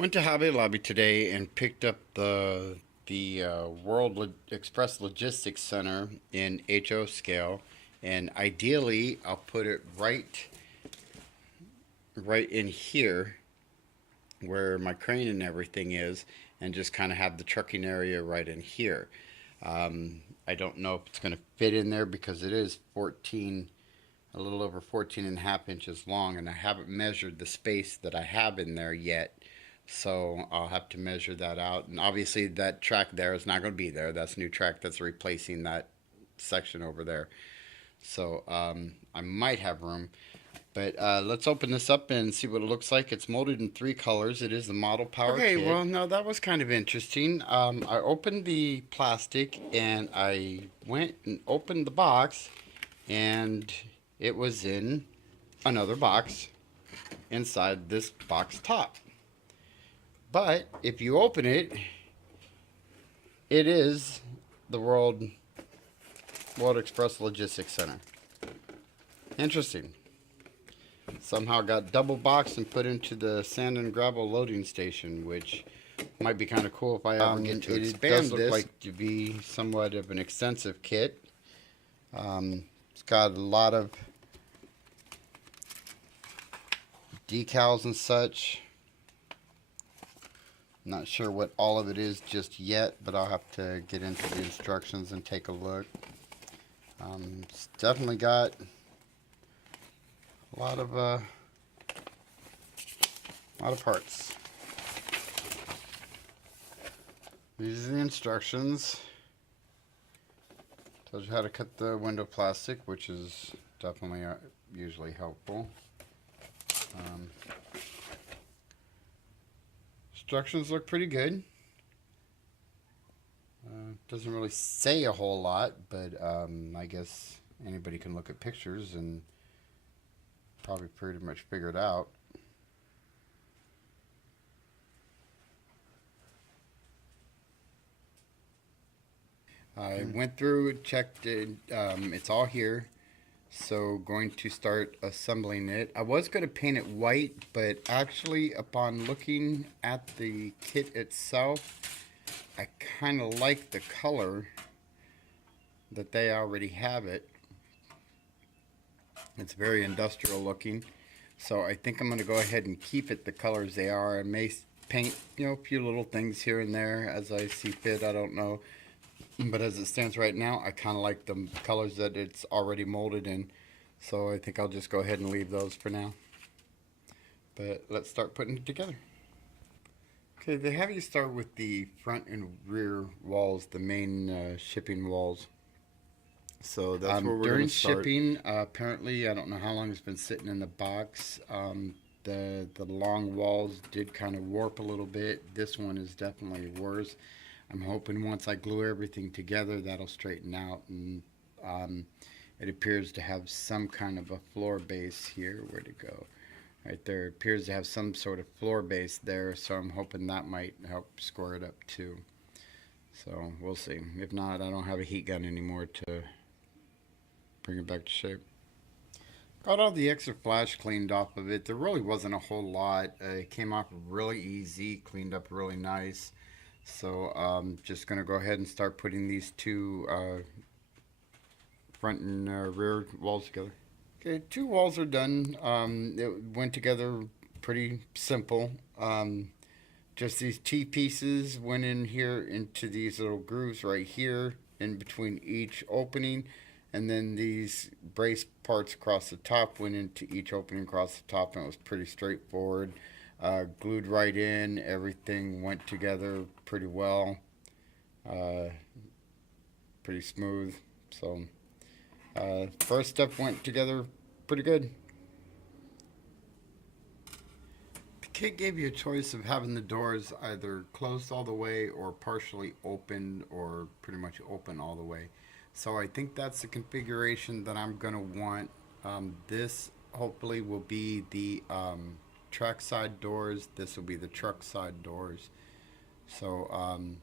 Went to Hobby Lobby today and picked up the Express Logistics Center in HO scale, and ideally I'll put it right in here where my crane and everything is, and just kind of have the trucking area right in here. I don't know if it's going to fit in there because it is 14, a little over 14 and a half inches long, and I haven't measured the space that I have in there yet. So I'll have to measure that out. And obviously that track there is not going to be there. That's new track that's replacing that section over there. So I might have room. But let's open this up and see what it looks like. It's molded in 3 colors. It is the model power kit. Okay, well, no, that was kind of interesting. I opened the plastic and I went and opened the box, and it was in another box inside this box top. But if you open it, it is the World Express Logistics Center. Interesting. Somehow got double boxed and put into the sand and gravel loading station, which might be kind of cool if I ever get to expand this. It does look like to be somewhat of an extensive kit. It's got a lot of decals and such. Not sure what all of it is just yet, but I'll have to get into the instructions and take a look. It's definitely got a lot of parts. These are the instructions. Tells you how to cut the window plastic, which is definitely usually helpful. Instructions look pretty good. Doesn't really say a whole lot, but I guess anybody can look at pictures and probably pretty much figure it out. I went through, checked it, it's all here. So going to start assembling it. I was going to paint it white, but actually upon looking at the kit itself, I kind of like the color that they already have it. It's very industrial looking. So I think I'm going to go ahead and keep it the colors they are. I may paint, a few little things here and there as I see fit. I don't know. But as it stands right now, I kind of like the colors that it's already molded in. So I think I'll just go ahead and leave those for now. But let's start putting it together. Okay, they have you start with the front and rear walls, the main shipping walls. So that's where we're during shipping. Apparently, I don't know how long it's been sitting in the box. The long walls did kind of warp a little bit. This one is definitely worse. I'm hoping once I glue everything together, that'll straighten out, and it appears to have some kind of a floor base here. Where'd it go? Right there. It appears to have some sort of floor base there, so I'm hoping that might help square it up too. So we'll see. If not, I don't have a heat gun anymore to bring it back to shape. Got all the extra flash cleaned off of it. There really wasn't a whole lot. It came off really easy, cleaned up really nice. So I'm just going to go ahead and start putting these two front and rear walls together. Okay, 2 walls are done. It went together pretty simple. Just these T-pieces went in here into these little grooves right here in between each opening. And then these brace parts across the top went into each opening across the top, and it was pretty straightforward. Glued right in, everything went together pretty well, pretty smooth. So first step went together pretty good. The kit gave you a choice of having the doors either closed all the way or partially opened or pretty much open all the way. So I think that's the configuration that I'm going to want. This hopefully will be the track side doors. This will be the truck side doors. So I'm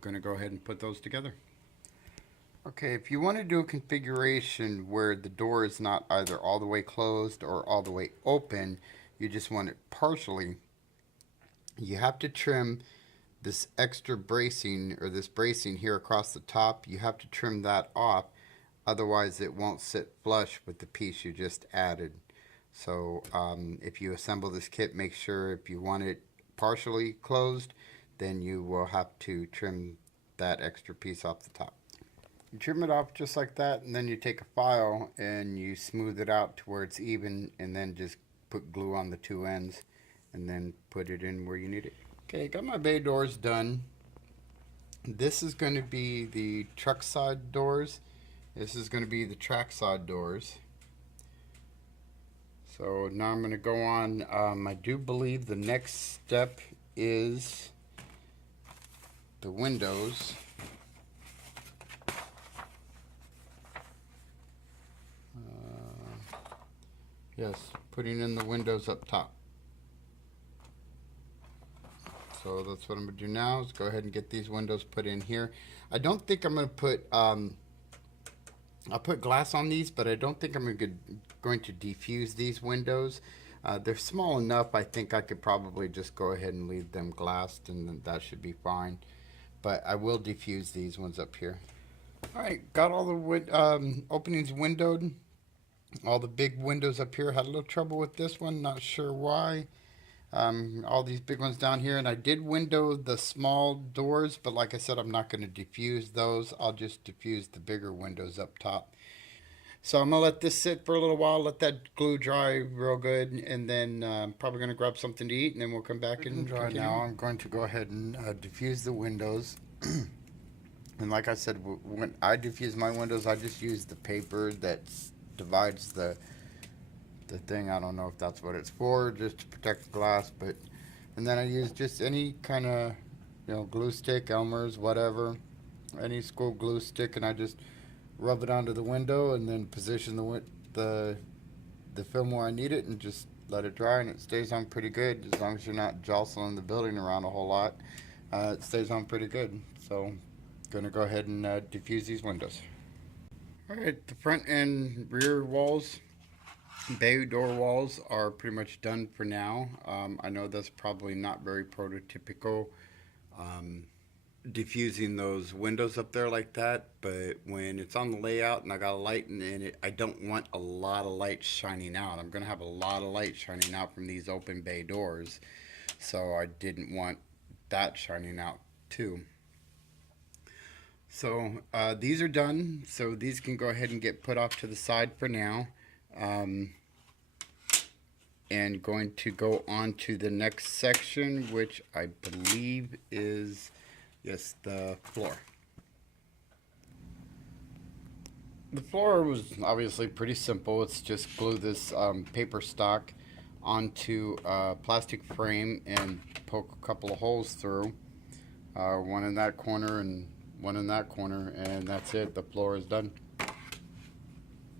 going to go ahead and put those together. Okay, if you want to do a configuration where the door is not either all the way closed or all the way open, you just want it partially You have to trim this extra bracing, or this bracing here across the top. You have to trim that off, otherwise it won't sit flush with the piece you just added. So if you assemble this kit, make sure if you want it partially closed, then you will have to trim that extra piece off the top. You trim it off just like that, and then you take a file and you smooth it out to where it's even, and then just put glue on the two ends and then put it in where you need it. Okay, got my bay doors done. This is going to be the truck side doors. This is going to be the track side doors. So now I'm going to go on. I do believe the next step is the windows. Yes, putting in the windows up top. So that's what I'm going to do now, is go ahead and get these windows put in here. I don't think I'm going to put, I'll put glass on these, but I don't think I'm going to diffuse these windows. They're small enough, I think I could probably just go ahead and leave them glassed, and that should be fine. But I will diffuse these ones up here. Alright, got all the openings windowed. All the big windows up here. Had a little trouble with this one, not sure why. All these big ones down here, and I did window the small doors, but like I said, I'm not going to diffuse those. I'll just diffuse the bigger windows up top. So I'm going to let this sit for a little while, let that glue dry real good, and then I'm probably going to grab something to eat, and then we'll come back and dry. Now I'm going to go ahead and diffuse the windows. And like I said, when I diffuse my windows, I just use the paper that divides the thing. I don't know if that's what it's for, just to protect the glass, but and then I use just any kind of, glue stick, Elmer's, whatever, any school glue stick, and I just rub it onto the window and then position the film where I need it and just let it dry, and it stays on pretty good as long as you're not jostling the building around a whole lot. It stays on pretty good. So gonna go ahead and diffuse these windows. Alright, the front and rear walls, bay door walls, are pretty much done for now. I know that's probably not very prototypical, diffusing those windows up there like that, but when it's on the layout and I got a light in it, I don't want a lot of light shining out. I'm going to have a lot of light shining out from these open bay doors, so I didn't want that shining out too. So these are done, so these can go ahead and get put off to the side for now. And going to go on to the next section, which I believe is, yes, the floor. The floor was obviously pretty simple. It's just glue this paper stock onto a plastic frame and poke a couple of holes through, one in that corner and one in that corner, and that's it. The floor is done.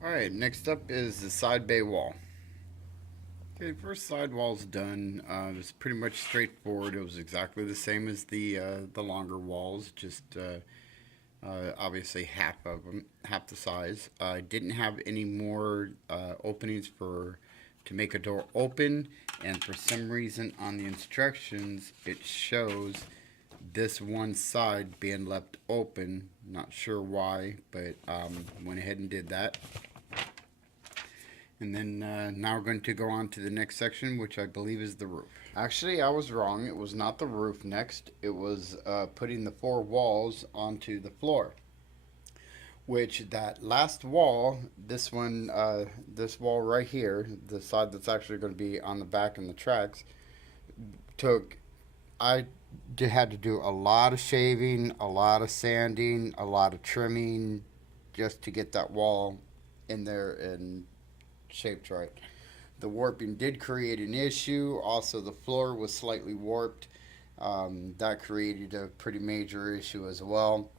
Alright, next up is the side bay wall. Okay, first side wall's done. It was pretty much straightforward. It was exactly the same as the longer walls, just obviously half of them, half the size. I didn't have any more openings to make a door open, and for some reason on the instructions it shows this one side being left open. Not sure why, but went ahead and did that. And then now we're going to go on to the next section, which I believe is the roof. Actually, I was wrong. It was not the roof next. It was putting the 4 walls onto the floor. Which that last wall, this one, this wall right here, the side that's actually going to be on the back and the tracks, I had to do a lot of shaving, a lot of sanding, a lot of trimming, just to get that wall in there and shaped right. The warping did create an issue. Also, the floor was slightly warped. That created a pretty major issue as well.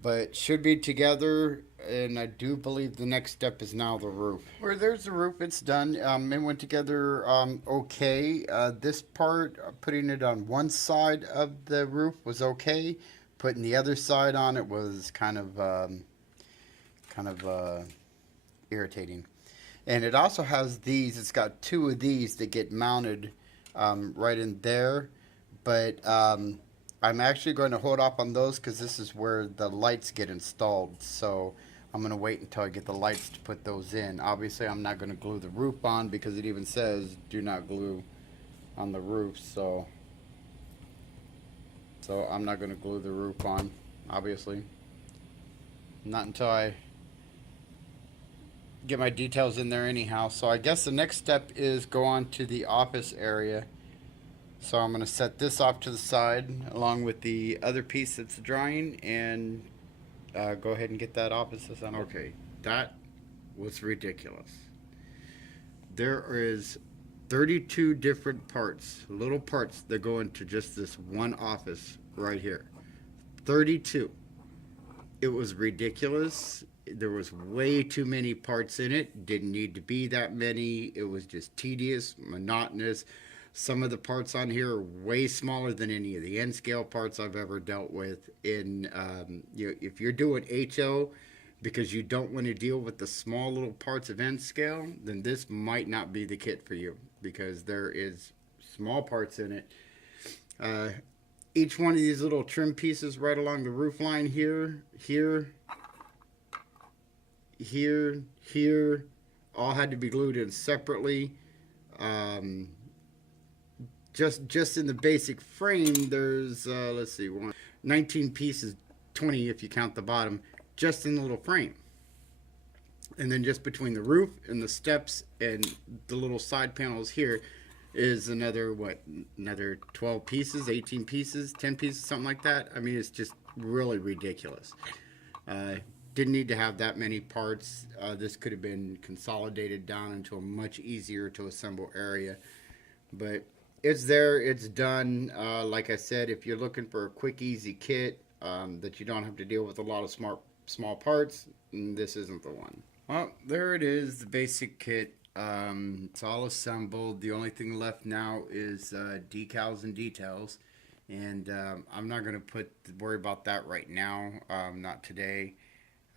But should be together, and I do believe the next step is now the roof. Where there's the roof, it's done. It went together okay. This part, putting it on one side of the roof was okay. Putting the other side on it was kind of irritating. And it also has these, it's got 2 of these that get mounted right in there. but I'm actually going to hold off on those because this is where the lights get installed. So I'm going to wait until I get the lights to put those in. Obviously, I'm not going to glue the roof on because it even says do not glue on the roof. So I'm not going to glue the roof on, obviously. Not until I get my details in there anyhow. So I guess the next step is go on to the office area. So I'm going to set this off to the side along with the other piece that's drying and go ahead and get that office assembled. Okay, that was ridiculous. There is 32 different parts, little parts that go into just this one office right here. 32. It was ridiculous. There was way too many parts in it. Didn't need to be that many. It was just tedious, monotonous. Some of the parts on here are way smaller than any of the N scale parts I've ever dealt with. If you're doing HO because you don't want to deal with the small little parts of N scale, then this might not be the kit for you because there is small parts in it. Each one of these little trim pieces right along the roof line here, all had to be glued in separately. Just in the basic frame, there's let's see, 19 pieces, 20 if you count the bottom, just in the little frame. And then just between the roof and the steps and the little side panels here is another 12 pieces, 18 pieces, 10 pieces, something like that. I mean, it's just really ridiculous. Didn't need to have that many parts. This could have been consolidated down into a much easier to assemble area, but it's there, it's done. Like I said, if you're looking for a quick, easy kit that you don't have to deal with a lot of small parts, this isn't the one. Well, there it is, the basic kit. It's all assembled. The only thing left now is decals and details, and I'm not going to worry about that right now. Not today.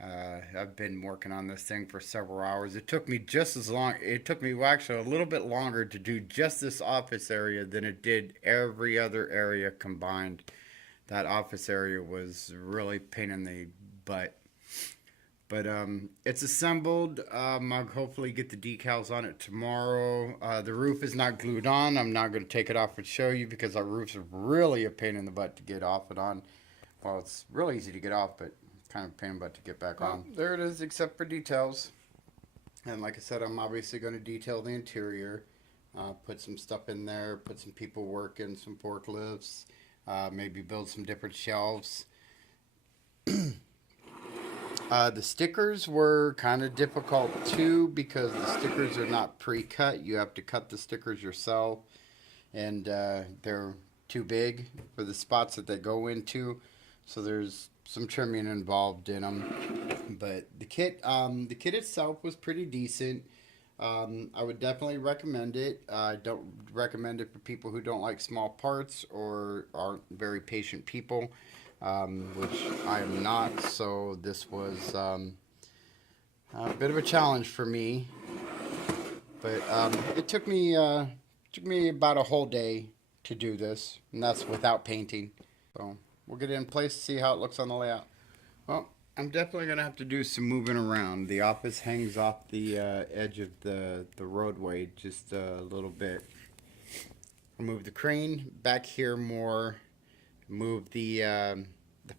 I've been working on this thing for several hours. It took me just as long. It took me actually a little bit longer to do just this office area than it did every other area combined. That office area was really pain in the butt. But it's assembled. I'll hopefully get the decals on it tomorrow. The roof is not glued on. I'm not going to take it off and show you because our roofs are really a pain in the butt to get off and on. Well, it's real easy to get off, but kind of a pain in the butt to get back on. There it is, except for details. And like I said, I'm obviously going to detail the interior. Put some stuff in there. Put some people working, some forklifts. Maybe build some different shelves. The stickers were kind of difficult too because the stickers are not pre-cut. You have to cut the stickers yourself, and they're too big for the spots that they go into. So there's some trimming involved in them. But the kit itself was pretty decent. I would definitely recommend it. I don't recommend it for people who don't like small parts or aren't very patient people. Which I am not, so this was a bit of a challenge for me. But it took me about a whole day to do this, and that's without painting. So we'll get it in place, see how it looks on the layout. Well, I'm definitely gonna have to do some moving around. The office hangs off the edge of the roadway just a little bit. I'll move the crane back here more. Move the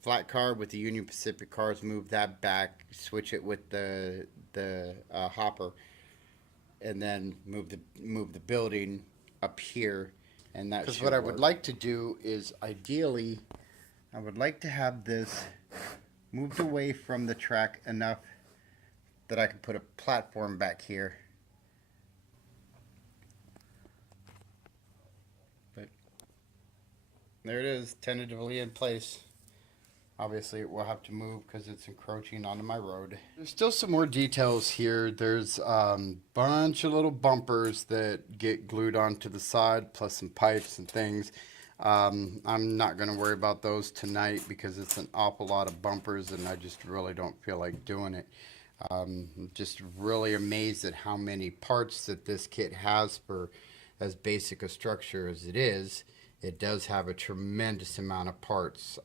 flat car with the Union Pacific cars, move that back, switch it with the hopper, and then move the building up here, and that. Because what I would like to do is ideally, I would like to have this moved away from the track enough that I can put a platform back here. There it is, tentatively in place. Obviously, it will have to move because it's encroaching onto my road. There's still some more details here. There's a bunch of little bumpers that get glued onto the side, plus some pipes and things. I'm not going to worry about those tonight because it's an awful lot of bumpers, and I just really don't feel like doing it. I'm just really amazed at how many parts that this kit has for as basic a structure as it is. it does have a tremendous amount of parts,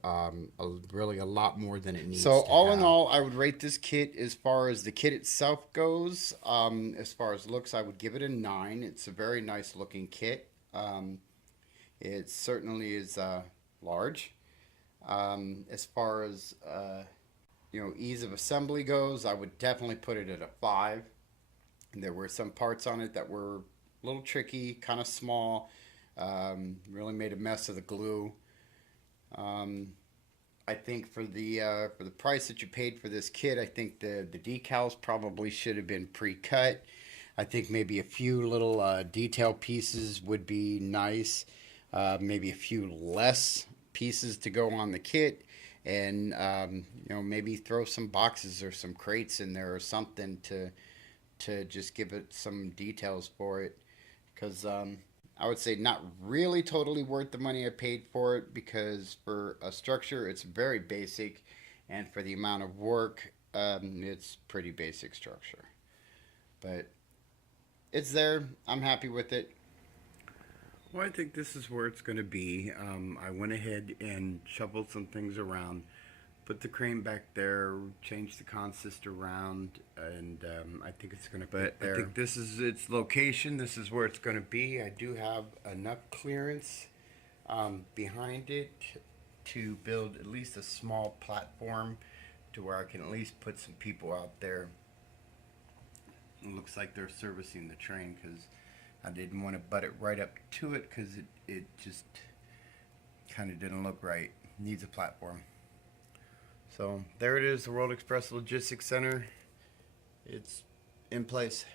really a lot more than it needs So to all in have. all, I would rate this kit as far as the kit itself goes. As far as looks, I would give it a 9. It's a very nice looking kit. It certainly is large. As far as ease of assembly goes, I would definitely put it at a 5. There were some parts on it that were a little tricky, kind of small. Really made a mess of the glue. Um, I think for the price that you paid for this kit, I think the decals probably should have been pre-cut. I think maybe a few little detail pieces would be nice. Maybe a few less pieces to go on the kit, and maybe throw some boxes or some crates in there or something to just give it some details for it. Because I would say not really totally worth the money I paid for it, because for a structure it's very basic, and for the amount of work, it's pretty basic structure. But it's there. I'm happy with it. Well, I think this is where it's going to be. I went ahead and shuffled some things around, put the crane back there, changed the consist around, and I think it's going to fit there. I think this is its location. This is where it's going to be. I do have enough clearance behind it to build at least a small platform to where I can at least put some people out there. It looks like they're servicing the train because I didn't want to butt it right up to it because it just kind of didn't look right. Needs a platform. So there it is, the World Express Logistics Center. It's in place.